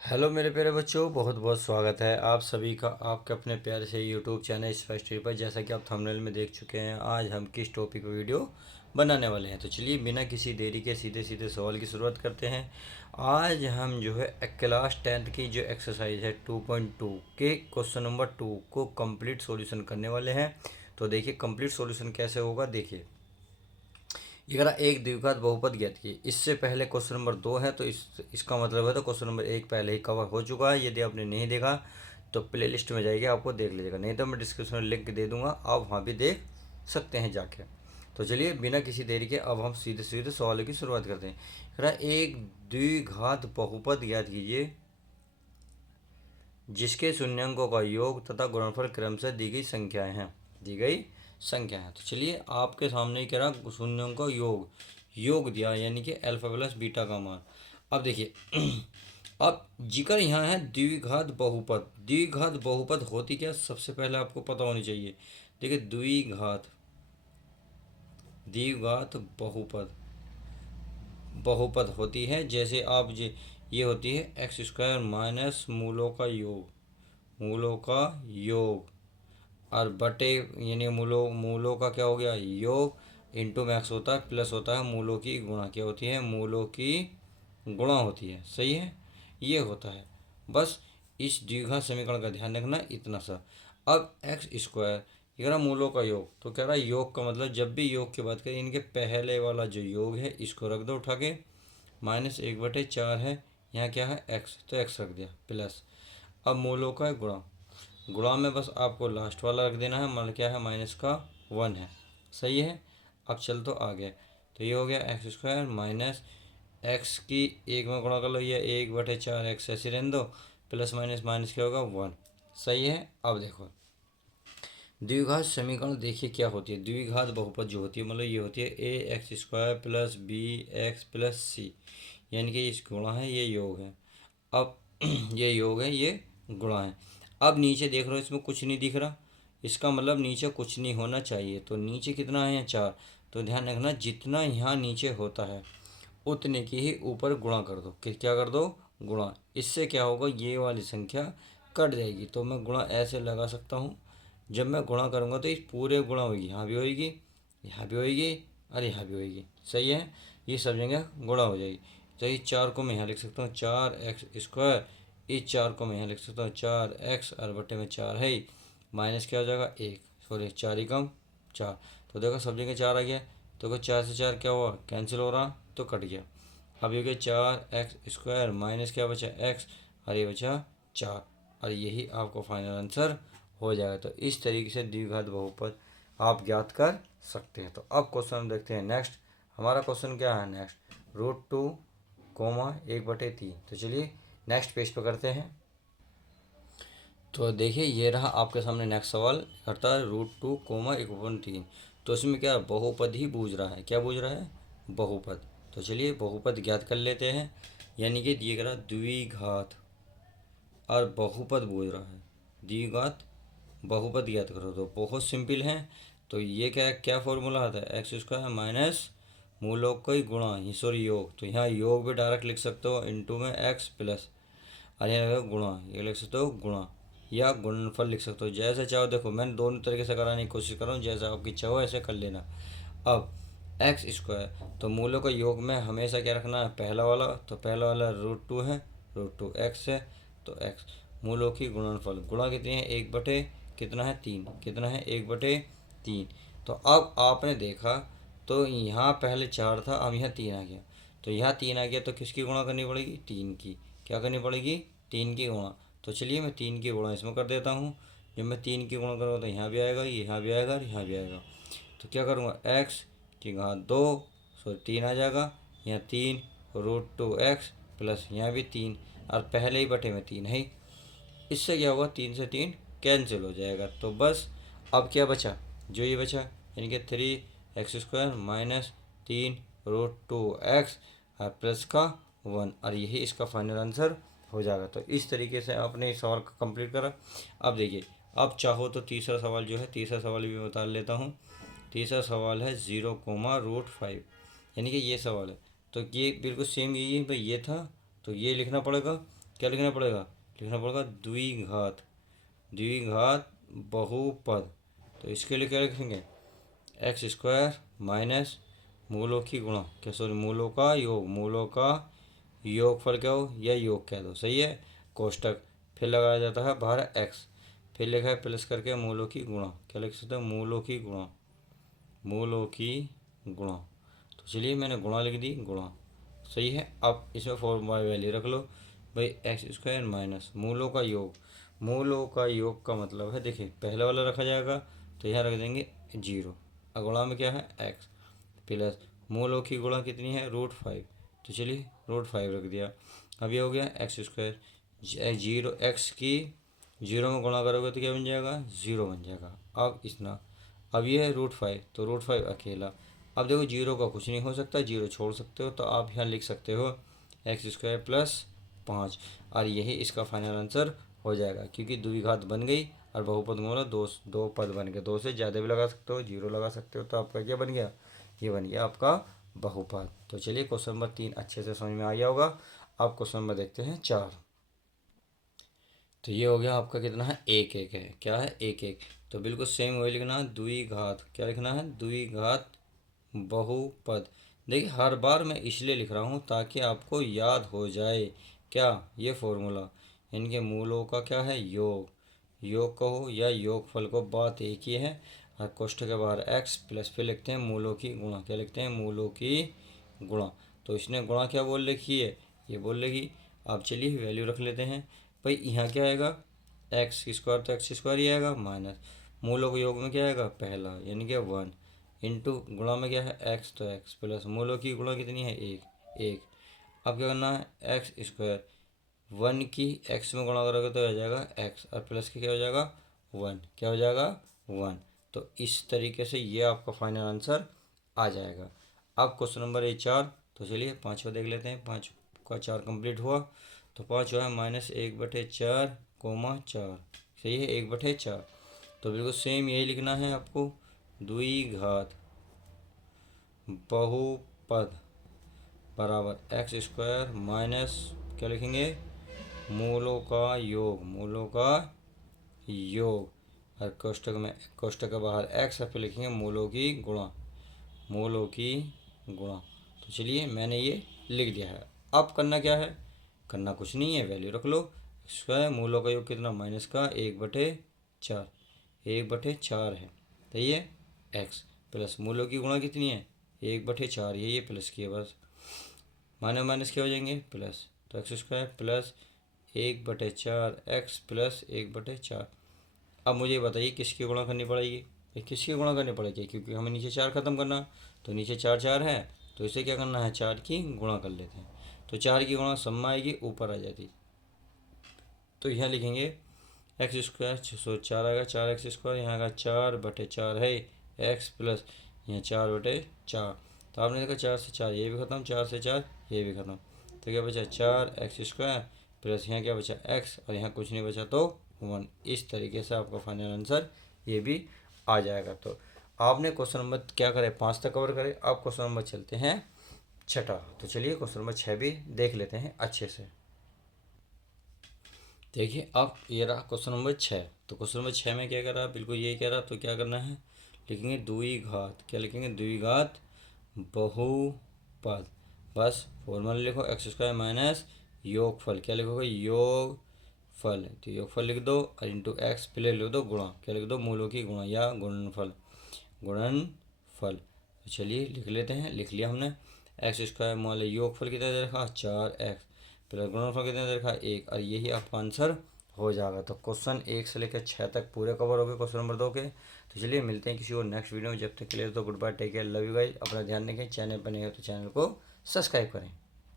Hello मेरे प्यारे बच्चों, बहुत बहुत स्वागत है आप सभी का आपके अपने प्यारे से यूट्यूब चैनल स्पष्ट पर। जैसा कि आप थंबनेल में देख चुके हैं, आज हम किस टॉपिक पर वीडियो बनाने वाले हैं। तो चलिए बिना किसी देरी के सीधे सीधे सवाल की शुरुआत करते हैं। आज हम जो है क्लास 10th की जो एक्सरसाइज है 2.2 के क्वेश्चन नंबर 2 को कंप्लीट सॉल्यूशन करने वाले हैं। तो देखिए कंप्लीट सॉल्यूशन कैसे होगा। देखिए ये करा एक द्विघात बहुपद ज्ञात की। इससे पहले क्वेश्चन नंबर 2 है, तो इसका मतलब है तो क्वेश्चन नंबर 1 पहले ही कवर हो चुका है। यदि आपने नहीं देखा तो प्ले लिस्ट में जाइए, आपको देख लीजिएगा, नहीं तो मैं डिस्क्रिप्शन में लिंक दे दूंगा, आप वहाँ भी देख सकते हैं जाके। तो चलिए बिना किसी देरी के अब हम सीधे सीधे सवालों की शुरुआत करते हैं। करा एक द्विघात बहुपद ज्ञात कीजिए जिसके शून्यंकों का योग तथा गुणनफल क्रमशः दी गई संख्या है। तो चलिए आपके सामने क्या रहा, शून्यों का योग दिया, यानी कि अल्फा प्लस बीटा का मान। अब देखिए अब जिक्र यहाँ है द्विघात बहुपद। द्विघात बहुपद होती क्या, सबसे पहले आपको पता होनी चाहिए। देखिए द्विघात द्विघात बहुपद बहुपद होती है, जैसे आप ये होती है एक्स स्क्वायर माइनस मूलों का योग और बटे, यानी मूलों का क्या हो गया योग, इंटू मैक्स होता है प्लस होता है मूलों की गुणा, क्या होती है मूलों की गुणा होती है। सही है, ये होता है। बस इस द्विघात समीकरण का ध्यान रखना इतना सा। अब एक्स स्क्वायर ये कह रहा मूलों का योग, तो कह रहा योग का मतलब जब भी योग की बात करें इनके पहले वाला जो योग है इसको रख दो उठा के, -1/4 है, यहाँ क्या है एक्स, तो एक्स रख दिया प्लस। अब मूलों का गुणा, गुणा में बस आपको लास्ट वाला रख देना है, मतलब क्या है -1 है। सही है, अब चल तो आ गया, तो ये हो गया एक्स स्क्वायर माइनस एक्स की एक में गुणा कर लो, ये 1/4 एक्स ऐसे रहने दो, प्लस माइनस माइनस क्या होगा 1। सही है। अब देखो द्विघात समीकरण देखिए क्या होती है। द्विघात बहुपद जो होती है मतलब ये होती है A X square plus B X plus C, यानी कि इस गुणा है ये योग है। अब ये योग है ये गुणा है। अब नीचे देख रहे हो इसमें कुछ नहीं दिख रहा, इसका मतलब नीचे कुछ नहीं होना चाहिए। तो नीचे कितना है 4, तो ध्यान रखना जितना यहाँ नीचे होता है उतने की ही ऊपर गुणा कर दो। क्या कर दो गुणा, इससे क्या होगा ये वाली संख्या कट जाएगी। तो मैं गुणा ऐसे लगा सकता हूँ, जब मैं गुणा करूँगा तो इस पूरे गुणा होगी, यहाँ भी होगी यहाँ भी होगी और यहाँ भी होगी। सही है, ये सब जगह गुणा हो जाएगी। तो इस 4 को मैं यहाँ लिख सकता हूँ 4x², इस 4 को मैं यहाँ लिख सकता हूँ 4x और बटे में 4 है ही, माइनस क्या हो जाएगा 1, सॉरी 4 ही कम 4। तो देखो सब जगह 4 आ गया, तो 4 से 4 क्या हुआ कैंसिल हो रहा, तो कट गया। अब ये क्या 4x² माइनस क्या बचा x और ये बचा 4, और यही आपको फाइनल आंसर हो जाएगा। तो इस तरीके से द्विघात बहुपद आप ज्ञात कर सकते हैं। तो अब क्वेश्चन हम देखते हैं नेक्स्ट। हमारा क्वेश्चन क्या है नेक्स्ट, √2, 1/3। तो चलिए नेक्स्ट पेज पर करते हैं। तो देखिए ये रहा आपके सामने नेक्स्ट सवाल, करता है √2, 1/3। तो इसमें क्या बहुपद ही बूझ रहा है, क्या बूझ रहा है बहुपद। तो चलिए बहुपद ज्ञात कर लेते हैं, यानी कि दिए गया द्विघात और बहुपद बूझ रहा है, द्विघात बहुपद ज्ञात करो। तो बहुत सिंपल है। तो ये क्या क्या फॉर्मूला आता है, x² माइनस मूलों का ही गुणा, ही सॉरी योग, तो यहाँ योग भी डायरेक्ट लिख सकते हो इंटू में x प्लस, और यहाँ लगेगा गुणा, ये लिख सकते हो गुणा या गुणनफल लिख सकते हो, जैसे चाहो। देखो मैंने दोनों तरीके से कराने की कोशिश कर रहा हूँ, जैसा आपकी इच्छा हो ऐसे कर लेना। अब x², तो मूलों का योग में हमेशा क्या रखना है पहला वाला, तो पहला वाला √2 है, √2 x है, तो x मूलों की गुणनफल, गुणा कितनी है 1/, कितना है 3, कितना है 1/3। तो अब आपने देखा तो यहाँ पहले 4 था, अब यहाँ 3 आ गया, तो यहाँ 3 आ गया तो किसकी गुणा करनी पड़ेगी 3 की, क्या करनी पड़ेगी 3 की गुणा। तो चलिए मैं 3 की गुणा इसमें कर देता हूँ। जब मैं 3 की गुणा करूँगा तो यहाँ भी आएगा, यहाँ भी आएगा और यहाँ भी आएगा। तो क्या करूँगा x², सॉरी 3 आ जाएगा, यहाँ 3 √2x प्लस यहाँ भी 3, और पहले ही बटे में 3 है। इससे क्या होगा 3 से 3 कैंसिल हो जाएगा। तो बस अब क्या बचा, जो ये बचा, यानी कि 3x² माइनस 3 √2x और प्लस का 1, और यही इसका फाइनल आंसर हो जाएगा। तो इस तरीके से आपने इस सवाल को कंप्लीट करा। अब देखिए, अब चाहो तो तीसरा सवाल जो है, तीसरा सवाल भी बता लेता हूँ। तीसरा सवाल है 0, √5, यानी कि ये सवाल है। तो ये बिल्कुल सेम यही है भाई, ये था तो ये लिखना पड़ेगा, क्या लिखना पड़ेगा, लिखना पड़ेगा द्विघात, द्विघात बहुपद। तो इसके लिए क्या लिखेंगे, एक्स स्क्वायर माइनस मूलों की गुणा, क्या सॉरी मूलों का योग, मूलों का योगफल क्या हो या योग कह दो, सही है। कोष्टक, फिर लगाया जाता है बाहर एक्स, फिर लिखा है प्लस करके मूलों की गुणा, क्या लिख सकते हैं, मूलों की गुणा, मूलों की गुणा। तो चलिए मैंने गुणा लिख दी, गुणा, सही है। अब इसमें फॉर्मूला वैल्यू रख लो भाई, एक्स स्क्वायर माइनस मूलों का योग, मूलों का योग का मतलब है देखिए पहले वाला रखा जाएगा तो यहाँ रख देंगे जीरो, और गुणा में क्या है एक्स, प्लस मूलों की गुणा कितनी है √5, तो चलिए √5 रख दिया। अब ये हो गया एक्स स्क्वायर, जीरो एक्स की जीरो में गुणा करोगे तो क्या बन जाएगा, ज़ीरो बन जाएगा। अब इतना, अब ये है √5, तो √5 अकेला। अब देखो जीरो का कुछ नहीं हो सकता, जीरो छोड़ सकते हो, तो आप यहाँ लिख सकते हो एक्स स्क्वायर प्लस 5, और यही इसका फाइनल आंसर हो जाएगा, क्योंकि द्विघात बन गई और बहुपद में बोला दो, दो पद बन गए, दो से ज़्यादा भी लगा सकते हो, जीरो लगा सकते हो, तो आपका क्या बन गया, ये बन गया आपका बहुपद। तो चलिए क्वेश्चन नंबर 3 अच्छे से समझ में आ गया होगा। अब क्वेश्चन नंबर देखते हैं 4। तो ये हो गया आपका कितना है, एक एक है, क्या है एक एक। तो बिल्कुल सेम वही लिखना है, द्विघात, क्या लिखना है, द्विघात बहुपद। देखिए हर बार मैं इसलिए लिख रहा हूँ ताकि आपको याद हो जाए, क्या ये फॉर्मूला, इनके मूलों का क्या है योग, योग कहो या योगफल को, बात एक ही है। और कोष्ठक के बाहर एक्स प्लस, फिर लिखते हैं मूलों की गुणा, क्या लिखते हैं, मूलों की गुणा। तो इसने गुणा क्या बोल रखी है, ये बोल रही। आप चलिए वैल्यू रख लेते हैं भाई, यहाँ क्या आएगा एक्स स्क्वायर, तो एक्स स्क्वायर ही आएगा, माइनस मूलों के योग में क्या आएगा पहला यानी कि 1, इंटू गुणा में क्या है एक्स, तो एक्स प्लस मूलों की गुणा कितनी है एक, एक। अब क्या करना है एक्स स्क्वायर, 1 की एक्स में गुणा करोगे तो हो जाएगा एक्स, और प्लस की क्या हो जाएगा 1, क्या हो जाएगा 1। तो इस तरीके से ये आपका फाइनल आंसर आ जाएगा। अब क्वेश्चन नंबर 4, तो चलिए पाँचवा देख लेते हैं, 5 का 4 कंप्लीट हुआ, तो 5 जो है -1/4 कोमा 4, सही है 1/4। तो बिल्कुल सेम यही लिखना है आपको, द्विघात बहुपद बराबर एक्स स्क्वायर माइनस, क्या लिखेंगे, मूलों का योग, मूलों का योग, और कोष्टक में, कोष्टक के बाहर एक्स, फिर लिखेंगे मूलों की गुणा, मूलों की गुणा। तो चलिए मैंने ये लिख दिया है। अब करना क्या है, करना कुछ नहीं है, वैल्यू रख लो, स्क्वायर मूलों का योग कितना माइनस का 1/4, 1/4 है, तो ये एक्स प्लस मूलों की गुणा कितनी है 1/4, ये प्लस की है बस, माइनस माइनस क्या हो जाएंगे प्लस, तो x square plus 1/4 x plus 1/4। अब मुझे बताइए किसकी गुणा करनी पड़ेगी, ये किसकी गुणा करनी पड़ेगी, क्योंकि हमें नीचे 4 खत्म करना, तो नीचे 4 4 है, तो इसे क्या करना है 4 की गुणा कर लेते हैं, तो 4 की गुणा सब में आएगी ऊपर आ जाती, तो यहाँ लिखेंगे एक्स स्क्वायर 4 आएगा, 4x², यहाँ का 4/4 है एक्स प्लस यहाँ 4/4। तो आपने देखा 4 से 4 ये भी खत्म, 4 से 4 ये भी खत्म, तो क्या बचा 4x² प्लस यहाँ क्या बचा x, और यहाँ कुछ नहीं बचा तो 1। इस तरीके से आपका फाइनल आंसर ये भी आ जाएगा। तो आपने क्वेश्चन नंबर क्या करे 5 तक कवर करे। अब क्वेश्चन नंबर चलते हैं 6। तो चलिए क्वेश्चन नंबर 6 भी देख लेते हैं अच्छे से। देखिए अब ये रहा क्वेश्चन नंबर 6। तो क्वेश्चन नंबर 6 में क्या कर रहा है, बिल्कुल यही कह रहा, तो क्या करना है, लिखेंगे द्विघात, क्या लिखेंगे द्विघात बहुपद, बस फॉर्मूला लिखो एक्स स्क्वायर माइनस योगफल, क्या लिखोगे योगफल, तो योगफल लिख दो और इंटू एक्स प्लस लिख दो गुणा, क्या लिख दो मूलों की गुणा या गुणनफल, गुणनफल। तो चलिए लिख लेते हैं, लिख लिया हमने, एक्स स्क्वायर मान लिया योगफल कितना दे रखा 4x प्लस गुणनफल कितना दे रखा 1, और यही आपका आंसर हो जाएगा। तो क्वेश्चन 1 से लेकर 6 तक पूरे कवर हो गए क्वेश्चन नंबर 2 के। तो चलिए मिलते हैं किसी और नेक्स्ट वीडियो में, जब तक के लिए तो goodbye, take care, love you guys, अपना ध्यान रखें, चैनल पर नहीं हो तो चैनल को सब्सक्राइब करें।